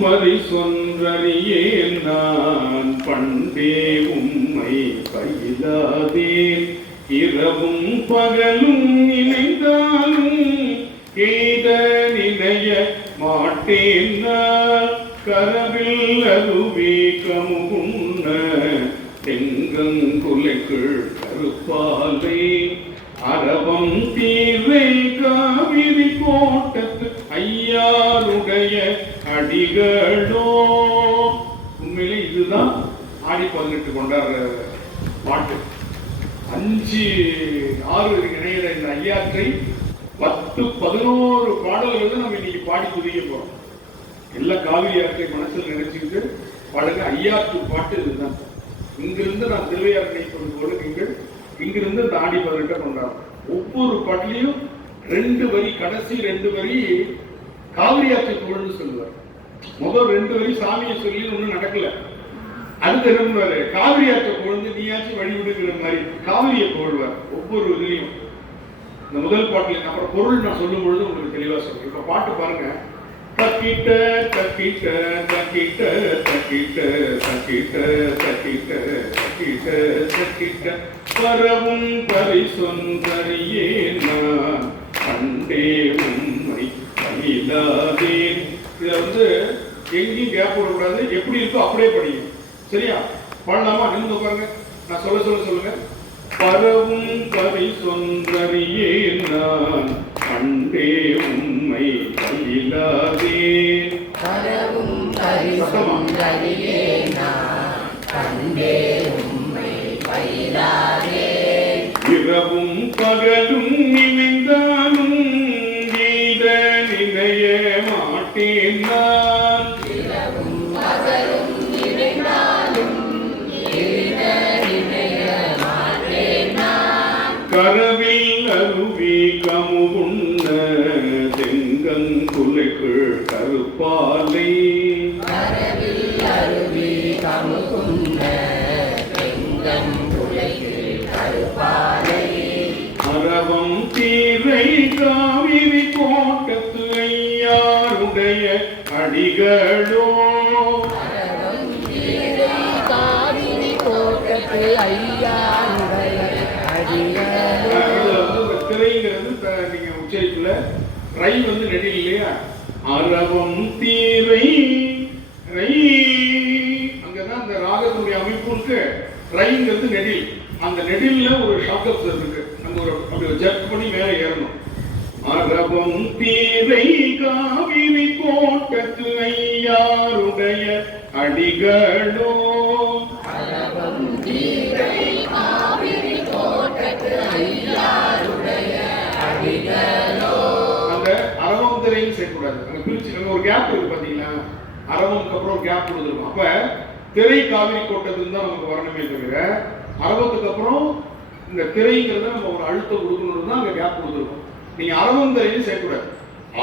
பரிசொன்றறியேன் நான். பண்டே உம்மை பயிலாதேன் இரவும் பகலும் இணைந்தாலும் எய்த நினைய மாட்டேன் நான். கரவில் அருவி கமுகுன்ன தெங்கங்குலைக்குள் கருப்பாலே. அரவம் தீர்வை காவிரி கோட்டத்து ஐயாருடைய நடிகளும் உண்மையிலே இதுதான் ஆடி பதினெட்டு கொண்டாடுற பாட்டு. அஞ்சு ஆறு இணையிற இந்த ஐயாற்றை பத்து பதினோரு பாடல்கள் நம்ம இன்னைக்கு பாடி துதிக்க போறோம். எல்லா காவிரி ஆற்றை மனசில் நினைச்சுக்கிட்டு பாடுங்க ஐயாற்று பாட்டு இதுதான். இங்கிருந்து நான் திருவையார் நினைப்பது போல நீங்கள் இங்கிருந்து இந்த ஆடி பதினெட்டை கொண்டாடுறோம் ஒவ்வொரு பாட்டிலையும் ரெண்டு வரி கடைசி ரெண்டு வரி காவிரி ஆற்றை புகழ்ந்து சொல்லுவார். முதல் ரெண்டு வரி சாமியை சொல்லி ஒன்றும் நடக்கல. அடுத்து என்ன பண்ணுவாரு? காவிரி ஆற்றை புகழ்ந்து நீயாச்சும் வழி விடுங்கிற மாதிரி காவிரியை புகழ்வார் ஒவ்வொரு இதுலையும். இந்த முதல் பாட்டில் அப்புறம் பொருள் நான் சொல்லும் பொழுது உங்களுக்கு தெளிவா சொல்றேன். இப்போ பாட்டு பாருங்க. தக்கிட்ட தக்கிட்ட தக்கிட்ட தக்கிட்ட தக்கிட்ட தக்கிட்ட தக்கிட்ட தக்கிட்ட. பரவும் பரிசொன்றறியே நான் கண்டே உண்மை பயிலாதேன் வந்து எங்கேயும் கேப் விடக்கூடாது எப்படி இருக்கோ அப்படியே படியும் சரியா? பாடலாமா? நின்று பாருங்க நான் சொல்ல சொல்ல சொல்லுங்க. பரவும் பரிசொன்றறியே நான் கண்டே உண்மை பயிலாதேன் பரவும் பரிசுந்தரியே நான் கண்டே உம்மை பயிலாதே. இரவும் பகலும் Amen. கோட்டத்து வந்து இந்த திரைங்கிறது நீங்க உச்சரிப்புல. ரை வந்து நெடில் இல்லையா? அரவம் தீரை ரை அங்கதான் அந்த ராகத்துடைய அமைப்பு இருக்கு. ரைங்கிறது நெடில். அந்த நெடில்ல ஒரு ஷாக்கப் இருக்கு. நம்ம ஒரு அப்படி ஜர்க் பண்ணி மேலே ஏறணும். அரவம் தீரை காவிரி கோட்டத்து ஐயாருடைய அடிகளோ பரவம் தீரை காவிரி அந்த பிரிச்சு அங்க ஒரு கேப் இருக்கு பாத்தீங்களா அரவம்க்கு அப்புறம் கேப் கொடுத்துருக்கும். அப்ப திரை காவிரி கோட்டத்துக்கு தான் நமக்கு வரணுமே தவிர அரவத்துக்கு அப்புறம் இந்த திரைங்கிறத நம்ம ஒரு அழுத்தம் கொடுக்கணும் தான் அங்கே கேப் கொடுத்துருக்கோம். நீங்க அரவம் திரையும் சேர்க்கக்கூடாது.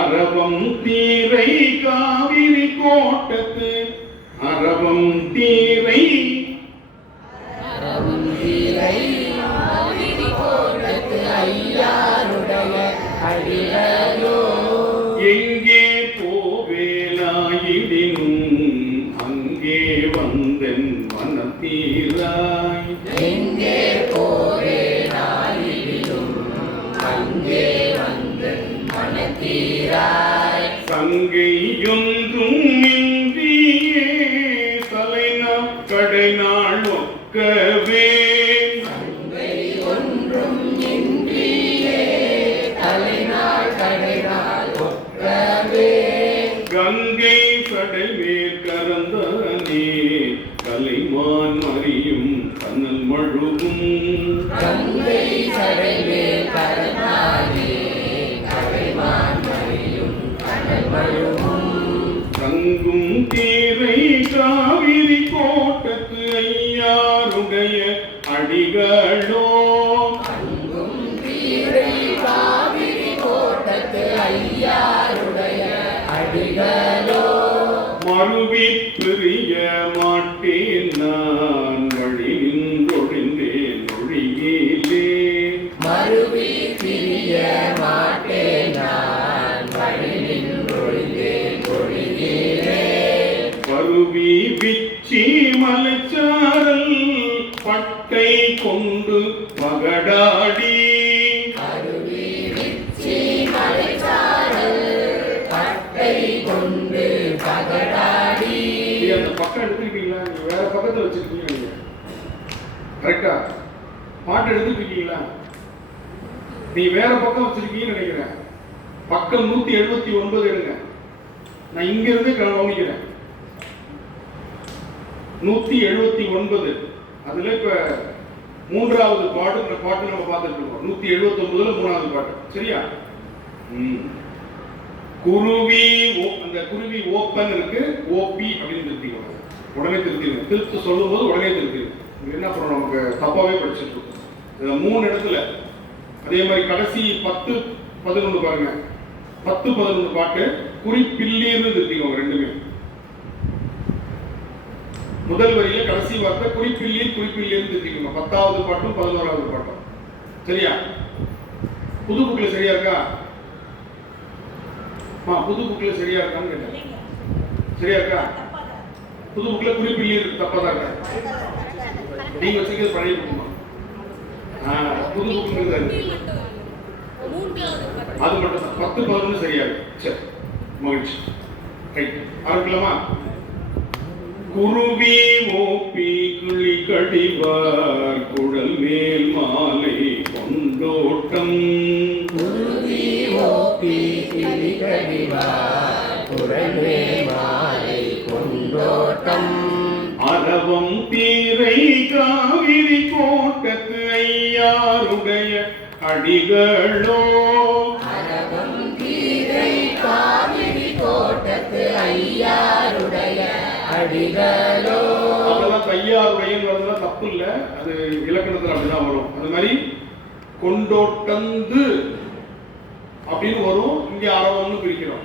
அரவம் தீரை காவிரி கோட்டத்து அரவம் தீரை விச்சி மலைச்சாரல் பட்டை கொண்டு பகடாடி. அருவி பட்டை கொண்டு பகடாடி அந்த பக்கம் எடுத்துருக்கீங்களா? நீங்க வேற பக்கத்துல வச்சிருக்கீங்க நீங்க. கரெக்டா பாட்டு எடுத்துருக்கீங்களா? நீ வேற பக்கம் வச்சிருக்கீங்கன்னு நினைக்கிறேன். பக்கம் நூத்தி எழுபத்தி ஒன்பது எடுங்க. நான் இங்க இருந்து கவனிக்கிறேன். நூத்தி எழுபத்தி ஒன்பது. அதுல இப்ப மூன்றாவது பாட்டு இந்த பாட்டு நம்ம பார்த்துட்டு இருக்கோம் நூத்தி எழுபத்தி ஒன்பதுல மூணாவது பாட்டு. சரியா? ம். குருவி ஓ- அந்த குருவி ஓப்பன் இருக்கு. ஓபி அப்படின்னு திருத்திக்கணும் உடனே திருத்திடுங்க. திருத்து சொல்லும்போது உடனே திருத்திடுங்க. என்ன அப்புறம் நமக்கு தப்பாவே படிச்சுட்டு இருக்கோம். மூணு இடத்துல. அதே மாதிரி கடைசி பத்து பதினொன்று பாருங்க. பத்து பதினொன்று பாட்டு குறிப்பில்லின்னு திருத்திக்கோங்க ரெண்டுமே. முதல் வரியில கடைசி வார்த்தை குறிப்பில்லீர் குறிப்பில்லீர்னு திருத்திக்கோங்க. பத்தாவது பாட்டும் பதினோராவது பாட்டும். சரியா? புது புக்ல சரியா இருக்கா? ஆ புது புக்ல சரியா இருக்கான்னு கேட்டேன். சரியா இருக்கா? புது புக்ல குறிப்பில்லீர் தப்பா தான் இருக்கா? நீங்க வச்சுக்கிறது பழைய புக்குமா புது புக்குங்கிறது அது. அது மட்டும் தான். பத்து பதினொன்று சரியா இருக்கு. சரி மகிழ்ச்சி. ரைட் ஆரம்பிக்கலாமா? குருவி ஓப்பி கிளி கடிவார் குழல் மேல் மாலை கொண்டோட்டம். குருவி ஓப்பி கிளிகடிவா குரல்வே மாலை கொண்டோட்டம். அரவம் தீரை காவிரி கோட்டத்து ஐயாருடைய அடிகளோ அடிகளோ அதெல்லாம் கையாருடையன்னு வரதுலாம் தப்பு இல்ல அது இலக்கணத்துல அப்படிதான் வரும். அது மாதிரி கொண்டோட்டந்து அப்படின்னு வரும். இங்க அரவம்னு பிரிக்கிறோம்.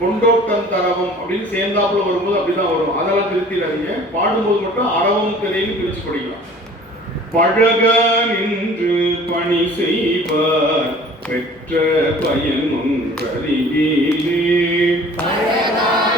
கொண்டோட்டம் தரவம் அப்படின்னு சேர்ந்தாப்புல வரும்போது அப்படிதான் வரும். அதெல்லாம் திருத்திடாதீங்க. பாடும்போது மட்டும் அரவம் திரைன்னு பிரிச்சு படிக்கலாம். பழக நின்று பணி செய்வார் பெற்ற பயன் ஒன்றறியிலே பழகா நின்று பணி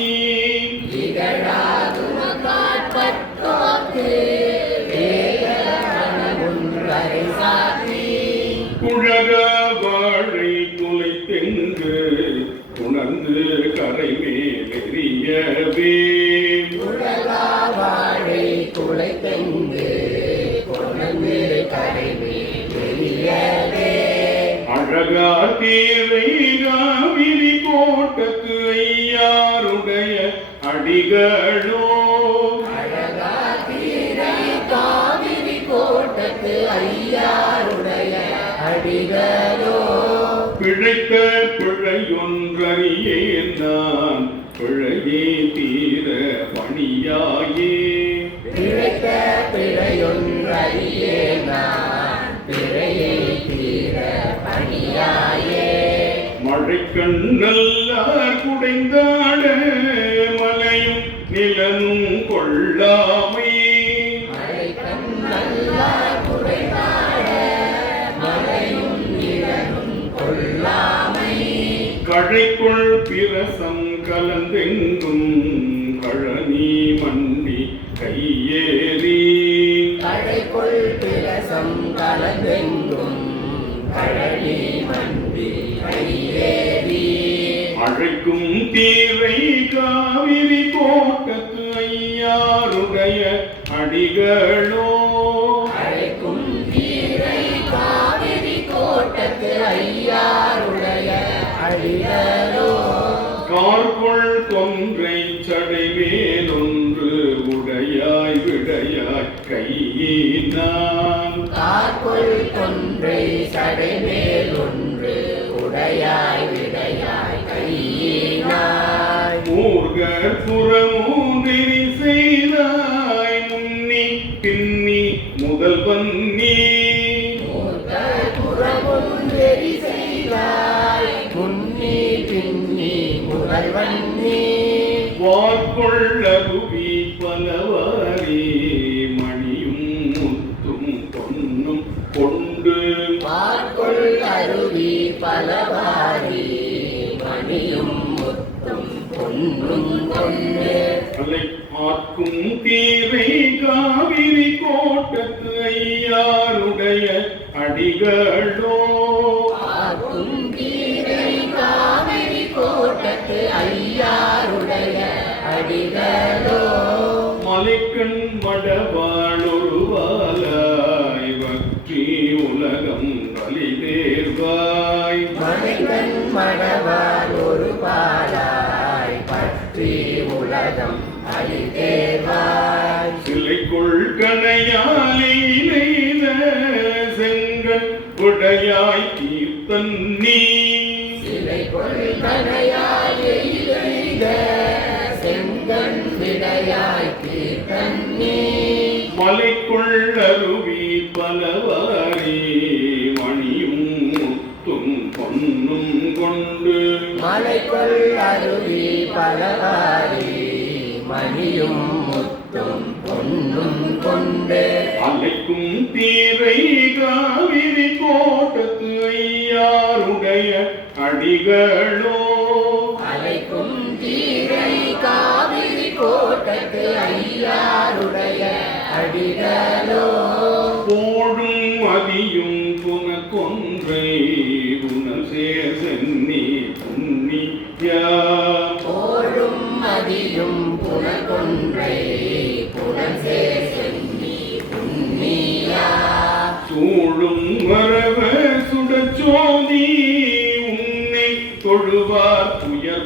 அழகா தீரை காவிரி கோட்டத்து ஐயாருடைய அடிகளோ. காவிரி கோட்டத்து ஐயாருடைய அடிகளோ. பிழைத்த பிழையொன்றறியேன் கண்ணல்லார் குடைந்தாட மலையும் நிலனும் கொள்ளாமை. கழைக்குள் பிரசம் கலந்தெங்கும் கழனி மண்டி கையேறி. கழைக்குள் பிரசம் கலந்தெங்கும் கொன்றை சடை மேலொன்று உடையாய் விடையாய் கையினான். கார்கொள் கொன்றை சடை மேல் ஒன்று உடையாய் விடையாய் கையினாய் மூர்கர் புறமூந்திரி செய்தாய் முன்னி பின்னி முதல் வன்னி மூர்க்கர் புறமும் வெறி செய்தாய் இன்னும் கொண்டு. பார்க்கொள் அருவி பலவாரி மணியும் முத்தும் பொன்னும் கொண்டு. அலை பார்க்கும் தீரை காவிரி கோட்டத்து ஐயாருடைய அடிகளோ பற்றி உலகம் அழிதேவாய் சிலைக்குள் கனையாலின செங்கல் உடையாய் தீர்த்தன் நீ. சிலைக்குள் கனையாய் பலவாரி மணியும் முத்தும் பொன்னும் கொண்டே அலைக்கும் தீரை காவிரி போட்டத்து ஐயாருடைய அடிகளோ. அலைக்கும் தீரை காவிரி போட்டத்து ஐயாருடைய அடிகளோ.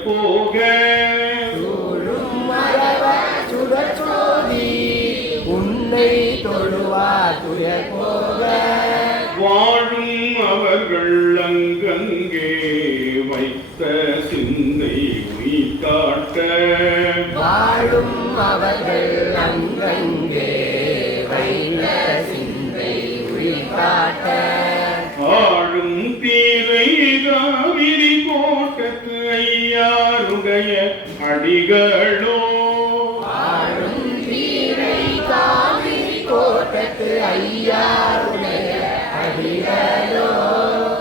போக. சுடச்சோதி உன்னை தொழுவா துயர்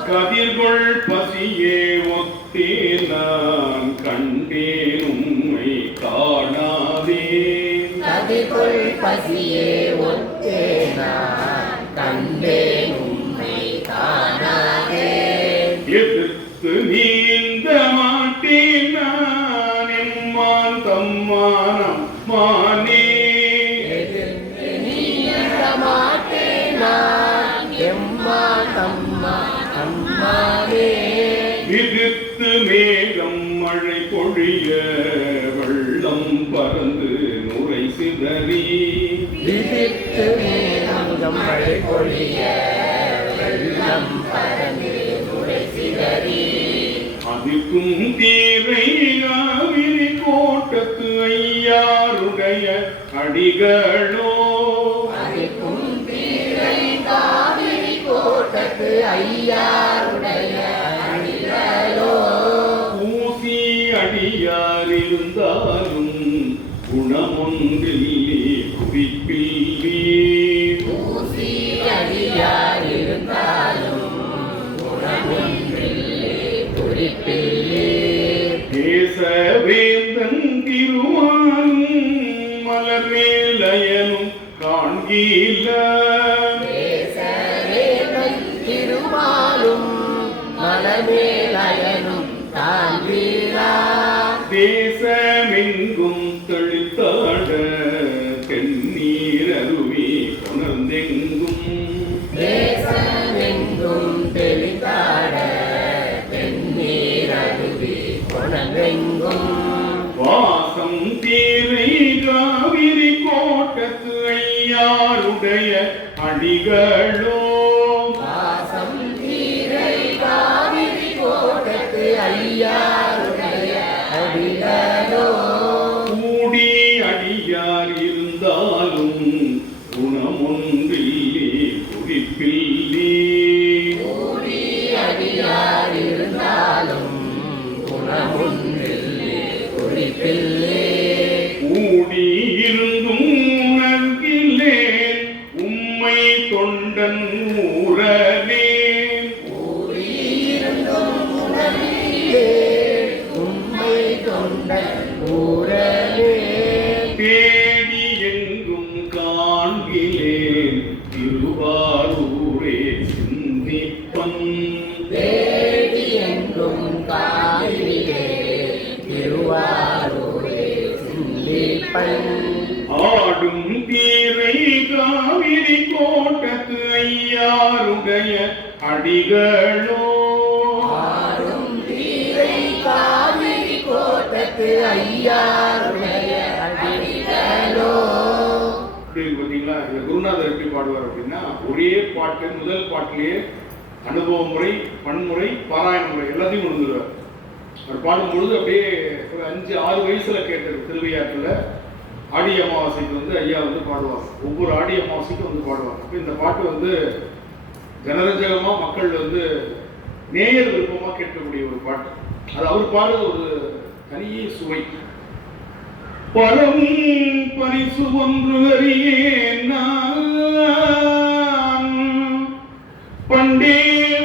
கதிர்கொள் பசியே ஒத்தே நான் கண்டேன் உம்மை காணாதே. பசியே பறந்து நூலை சிதறி. விதித்து மேலங்கம் மழை பொழிய வெள்ளம் பறந்து நூலை சிதறி. அதிர்க்கும் தீரை காவிரி கோட்டத்து ஐயாருடைய அடிகளோ. அதிர்க்கும் தீரை காவிரி கோட்டத்து ஐயா comum entre நிலவிரி கோட்டத்து ஐயாருடைய அடிகளோ Amen. பார்த்தீங்களா? இந்த குருநாதர் எப்படி பாடுவார் அப்படின்னா ஒரே பாட்டு முதல் பாட்டிலேயே அனுபவ முறை பன்முறை பாராயண முறை எல்லாத்தையும் கொண்டுருவார் அவர் பாடும்பொழுது அப்படியே ஒரு அஞ்சு ஆறு வயசுல கேட்டது திருவையாற்றில் ஆடி அமாவாசைக்கு வந்து ஐயா வந்து பாடுவார். ஒவ்வொரு ஆடி அமாவாசைக்கும் வந்து பாடுவார். அப்போ இந்த பாட்டு வந்து ஜனரஞ்சகமாக மக்கள் வந்து நேயர் விருப்பமாக கேட்கக்கூடிய ஒரு பாட்டு. அது அவர் பாடுற ஒரு தனியே சுவை. பரம் பரிசு ஒன்று அறியேன் பண்டே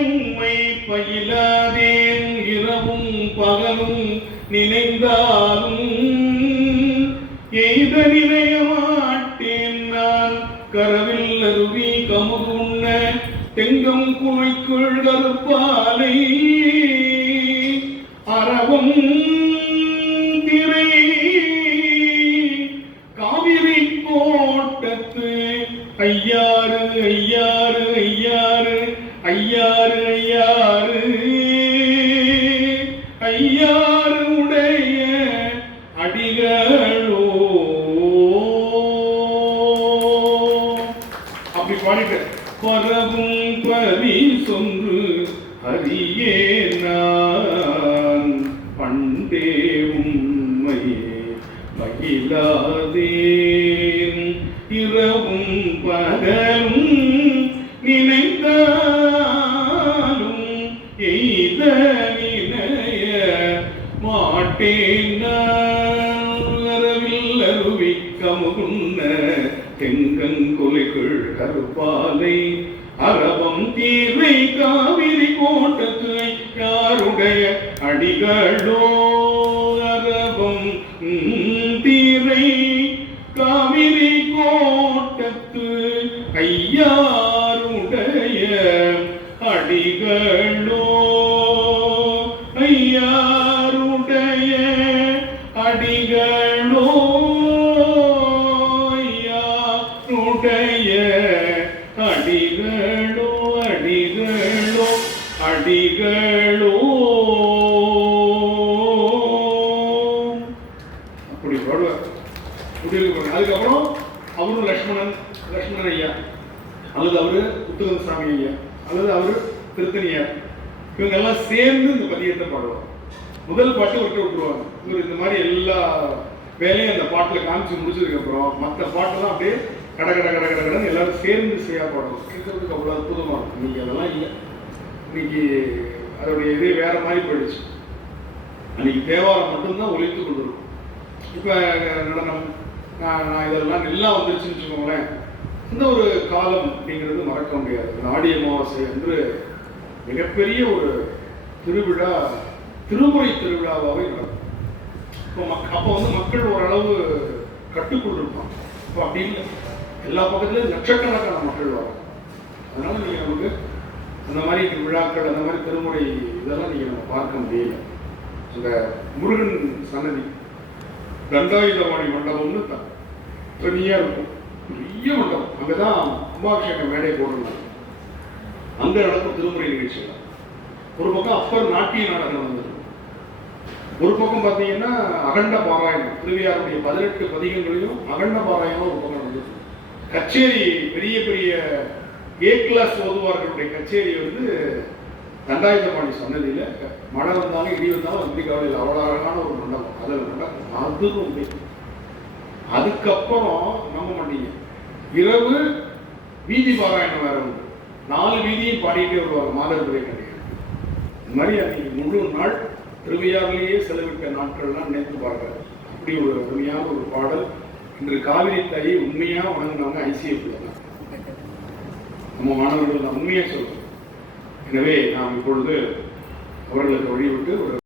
உம்மை பயிலாதேன் இரவும் பகலும் நினைந்தாலும் எய்த நினைய மாட்டேன் நான். கரவில் அருவி கமுது தெங்கம் குமைக்குள் கருப்பார் பாடிட்டு. பரவும் பரி சொன்று அறியே நான் பண்டே உண்மையே மகிழாதே கருப்பாலை அரவம் தீர்வை காவிரி கோட்டத்து யாருடைய அடிகளோ? அரவம் லக்ஷ்மணன் லக்ஷ்மணன் ஐயா. அல்லது அவரு உத்தகந்த சாமி ஐயா. அல்லது அவரு திருத்தனியார் இவங்க எல்லாம் சேர்ந்து இந்த பதியத்தை பாடுவாங்க. முதல் பாட்டு விட்டு விட்டுருவாங்க. இவர் இந்த மாதிரி எல்லா வேலையும் அந்த பாட்டில் காமிச்சு முடிச்சதுக்கப்புறம் மற்ற பாட்டெல்லாம் அப்படியே கட கட கட கட எல்லாரும் சேர்ந்து செய்யா பாடுவோம் கேட்கறதுக்கு அவ்வளோ அற்புதமாக இருக்கும். இன்னைக்கு அதெல்லாம் இல்லை. இன்னைக்கு அதோடைய இதே வேற மாதிரி போயிடுச்சு. அன்னைக்கு தேவாரம் மட்டும்தான் ஒழித்து கொண்டிருக்கும். இப்போ நடனம் நான் நான் இதெல்லாம் எல்லாம் வந்துருச்சுன்னு வச்சுக்கோங்களேன். இந்த ஒரு காலம் அப்படிங்கிறது மறக்க முடியாது. இந்த ஆடி அமாவாசை என்று மிகப்பெரிய ஒரு திருவிழா திருமுறை திருவிழாவாகவே நடக்கும் இப்போ மக் அப்போ வந்து மக்கள் ஓரளவு கட்டுக்குள் இருப்பாங்க இப்போ அப்படி இல்லை. எல்லா பக்கத்துலையும் லட்சக்கணக்கான மக்கள் வரும் அதனால் நீங்கள் நமக்கு அந்த மாதிரி விழாக்கள் அந்த மாதிரி திருமுறை இதெல்லாம் நீங்கள் நம்ம பார்க்க முடியல. அந்த முருகன் சன்னதி தண்டாயுதவாணி மண்டபம்னு த- இருக்கும் பெரிய மண்டபம் அங்கே தான் கும்பாபிஷேக மேடை போடுறாங்க அங்கே நடக்கும் திருமுறை நிகழ்ச்சிகள் ஒரு பக்கம் அப்பர் நாட்டிய நாடகம் நடந்தது ஒரு பக்கம் பார்த்தீங்கன்னா அகண்ட பாராயணம். திருவியாருடைய பதினெட்டு பதிகங்களையும் அகண்ட பாராயணம் ஒரு பக்கம் நடந்தது. கச்சேரி பெரிய பெரிய ஏ கிளாஸ் ஓதுவார்களுடைய கச்சேரி வந்து தண்டாயுதபாணி சன்னதியில் மழை வந்தாலும் இடி வந்தாலும் அப்படி அவ்வளோ அழகான ஒரு மண்டபம். அதில் நடக்கும் அதுவும் உண்டு அதுக்கப்புறம் நம்ப மாட்டீங்க இரவு வீதி பாராயணம் வேற உண்டு. நாலு வீதியும் பாடிட்டே வருவாங்க மாதவிரை கிடையாது இந்த மாதிரி அன்னைக்கு முழு நாள் திருவையாவிலேயே செலவிட்ட நாட்கள்லாம் நினைத்து பாருங்க. அப்படி ஒரு அருமையான ஒரு பாடல். இன்று காவிரி தாயை உண்மையாக வணங்கினவங்க ஐசிஎஃப்ல தான். நம்ம மாணவர்கள் நான் உண்மையாக சொல்றோம். எனவே நாம் இப்பொழுது அவர்களுக்கு வழிவிட்டு ஒரு